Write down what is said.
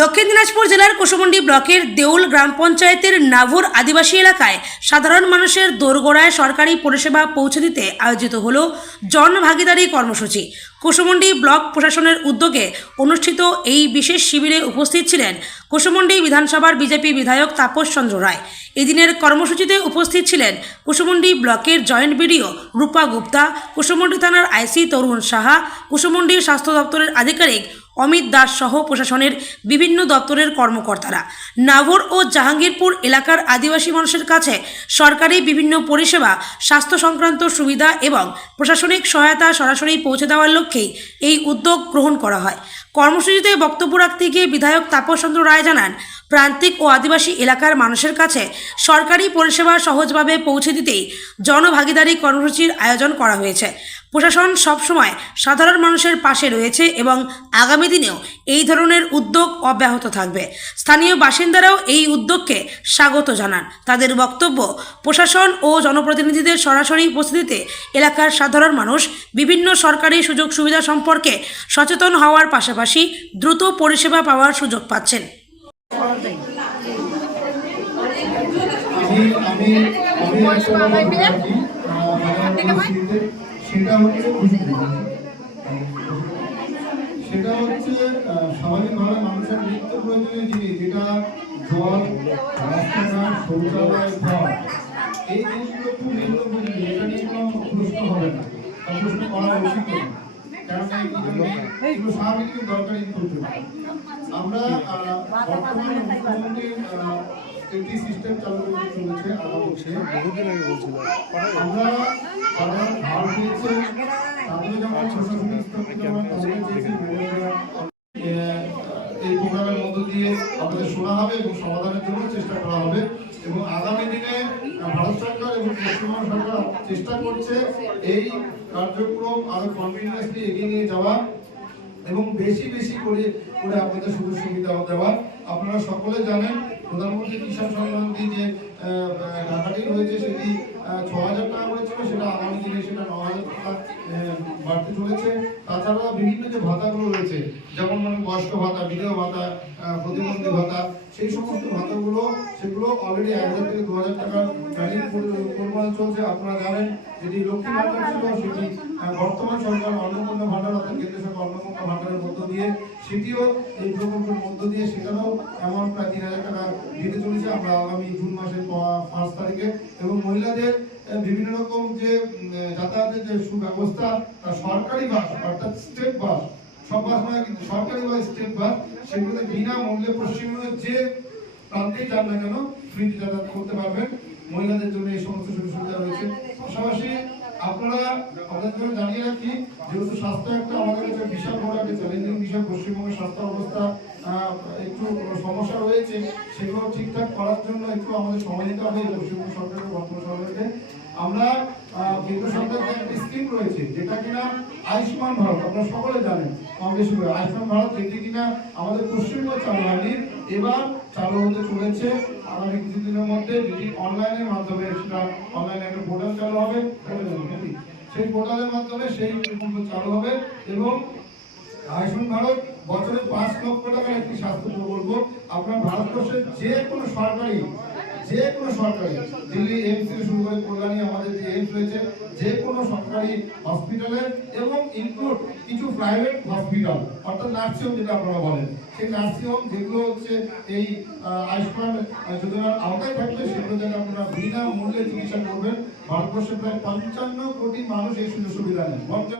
দক্ষিণ দিনাজপুর জেলার কুশমুন্ডি ব্লকের দেউল গ্রাম পঞ্চায়েতের নাভুর আদিবাসী এলাকায় সাধারণ মানুষের দোরগোড়ায় সরকারি পরিষেবা পৌঁছে দিতে আয়োজিত হল জনভাগিদারি কর্মসূচি। কুশমুন্ডি ব্লক প্রশাসনের উদ্যোগে অনুষ্ঠিত এই বিশেষ শিবিরে উপস্থিত ছিলেন কুশমুন্ডি বিধানসভার বিজেপি বিধায়ক তাপস চন্দ্র রায়। এদিনের কর্মসূচিতে উপস্থিত ছিলেন কুশমুন্ডি ব্লকের জয়েন্ট বিডিও রূপা গুপ্তা, কুশমুন্ডি থানার আইসি তরুণ সাহা, কুশমুন্ডি স্বাস্থ্য দপ্তরের আধিকারিক অমিত দাস সহ প্রশাসনের বিভিন্ন দপ্তরের কর্মকর্তারা। নাভর ও জাহাঙ্গীরপুর এলাকার আদিবাসী মানুষের কাছে সরকারি বিভিন্ন পরিষেবা, স্বাস্থ্য সংক্রান্ত সুবিধা এবং প্রশাসনিক সহায়তা সরাসরি পৌঁছে দেওয়ার লক্ষ্যেই এই উদ্যোগ গ্রহণ করা হয়। কর্মসূচিতে বক্তব্য রাখতে গিয়ে বিধায়ক তাপস চন্দ্র রায় জানান, প্রান্তিক ও আদিবাসী এলাকার মানুষের কাছে সরকারি পরিষেবা সহজভাবে পৌঁছে দিতেই জনভাগিদারি কর্মসূচির আয়োজন করা হয়েছে। প্রশাসন সবসময় সাধারণ মানুষের পাশে রয়েছে এবং আগামী দিনেও এই ধরনের উদ্যোগ অব্যাহত থাকবে। স্থানীয় বাসিন্দারাও এই উদ্যোগকে স্বাগত জানান। তাদের বক্তব্য, প্রশাসন ও জনপ্রতিনিধিদের সরাসরি উপস্থিতিতে এলাকার সাধারণ মানুষ বিভিন্ন সরকারি সুযোগ সুবিধা সম্পর্কে সচেতন হওয়ার পাশাপাশি দ্রুত পরিষেবা পাওয়ার সুযোগ পাচ্ছেন। সেটা হচ্ছে স্বাভাবিকভাবে মানুষের নিত্য প্রয়োজনীয় জিনিস, যেটা জল, রাস্তাঘাট, শৌচালয়, ঘর, এই জিনিসগুলো খুব নিত্য প্রয়োজনীয়। এটা নিয়ে কোনো প্রশ্ন হবে না বা প্রশ্ন করা উচিত না, কারণ এগুলো স্বাভাবিক দরকারি প্রয়োজন। আমরা বর্তমানে মুখ্যমন্ত্রীর একটি সিস্টেম চালু করতে চলেছে। আমরা সাধারণ ভার দিয়েছে, তাদের যেমন প্রশাসনিক স্তর থেকে আমরা তাদের চেয়েছি, এই প্রোগ্রামের মধ্য দিয়ে আমাদের শোনা হবে এবং সমাধানের জন্য চেষ্টা করা হবে। এবং আগামী দিনে ভারত সরকার এবং পশ্চিমবঙ্গ সরকার চেষ্টা করছে এই কার্যক্রম আরো কন্টিনিউয়াসলি এগিয়ে নিয়ে যাওয়া এবং বেশি বেশি করে আপনাদের সুযোগ সুবিধা দেওয়া। আপনারা সকলে জানেন, প্রধানমন্ত্রী কিষাণ সম্মান নিধি যে টাকাটি রয়েছে সেটি ৬,০০০ টাকা করেছিল, সেটা আগামী দিনে সেটা ৯,০০০ টাকা বাড়তে চলেছে। তাছাড়া বিভিন্ন যে ভাতাগুলো রয়েছে, যেমন বয়স্ক ভাতা, বিধবা ভাতা, প্রতিবন্ধী ভাতা, সেই সমস্ত ভাতাগুলো সেগুলো অলরেডি ১,০০০ থেকে ২,০০০ টাকার ভ্যালিড পরিমাণ চলছে। আপনারা জানেন যেটি লক্ষ্মী ভাণ্ডার ছিল, সেটি বর্তমান সরকার অন্নপূর্ণা ভাণ্ডার অর্থাৎ কেন্দ্র সরকার অন্নপূর্ণা ভাণ্ডারের মধ্য দিয়ে সেটিও এই প্রকল্পের মধ্য দিয়ে সেটারও এমন প্রায় ৩,০০০ টাকা দিতে চলেছে আমরা আগামী জুন মাসের ৫ তারিখে। এবং মহিলাদের বিভিন্ন রকম যে যাতায়াতের যে সুব্যবস্থা, সরকারি বাস অর্থাৎ স্টেট বাস, সব বাস নয় কিন্তু সরকারি বাস, স্টেট বাস, সেগুলোতে বিনামূল্যে পশ্চিমবঙ্গের যে প্রান্তেই যান না কেন ফ্রিতে যাতায়াত করতে পারবেন। মহিলাদের জন্য এই সমস্ত সুযোগ সুবিধা রয়েছে। পাশাপাশি আপনারা আপনাদের জন্য জানিয়ে রাখি, যেহেতু স্বাস্থ্য একটা আমাদের কাছে বিশাল বড় একটা চ্যালেঞ্জিং বিষয়, পশ্চিমবঙ্গের স্বাস্থ্য অবস্থা একটু সমস্যা রয়েছে, সেগুলো ঠিকঠাক করার জন্য একটু আমাদের সময় দিতে হবে পশ্চিমবঙ্গ সরকারের, বর্তমান সরকারকে। আমরা কেন্দ্র সরকারের একটা স্কিম রয়েছে যেটা কিনা আয়ুষ্মান ভারত, আপনারা সকলে জানেন কম বেশি করে আয়ুষ্মান ভারত, যেটি কিনা আমাদের পশ্চিমবঙ্গ চালু হয়নি, এবার চালু হতে চলেছে আগামী কিছুদিনের মধ্যে, যেটি অনলাইনের মাধ্যমে, সেটা অনলাইনে একটা পোর্টাল চালু হবে, সেই পোর্টালের মাধ্যমে সেই প্রকল্প চালু হবে। এবং আয়ুষ্মান ভারত বছরে ৫ লক্ষ টাকার একটি স্বাস্থ্য প্রকল্প। আপনার ভারতবর্ষের যে কোনো সরকারি দিল্লি এইমস থেকে শুরু করে কল্যাণী আমাদের যে এইমস রয়েছে, যে কোনো সরকারি হসপিটালে এবং ইনক্লুড কিছু প্রাইভেট হসপিটাল অর্থাৎ নার্সিং হোম যেটা আপনারা বলেন, সেই নার্সিং হোম যেগুলো হচ্ছে এই আয়ুষ্মান যোজনার আওতায় থাকবে, সেগুলো যেন আপনারা বিনামূল্যে চিকিৎসা করবেন। ভারতবর্ষের প্রায় ৫৫ কোটি মানুষ এই সুযোগ সুবিধা নেন।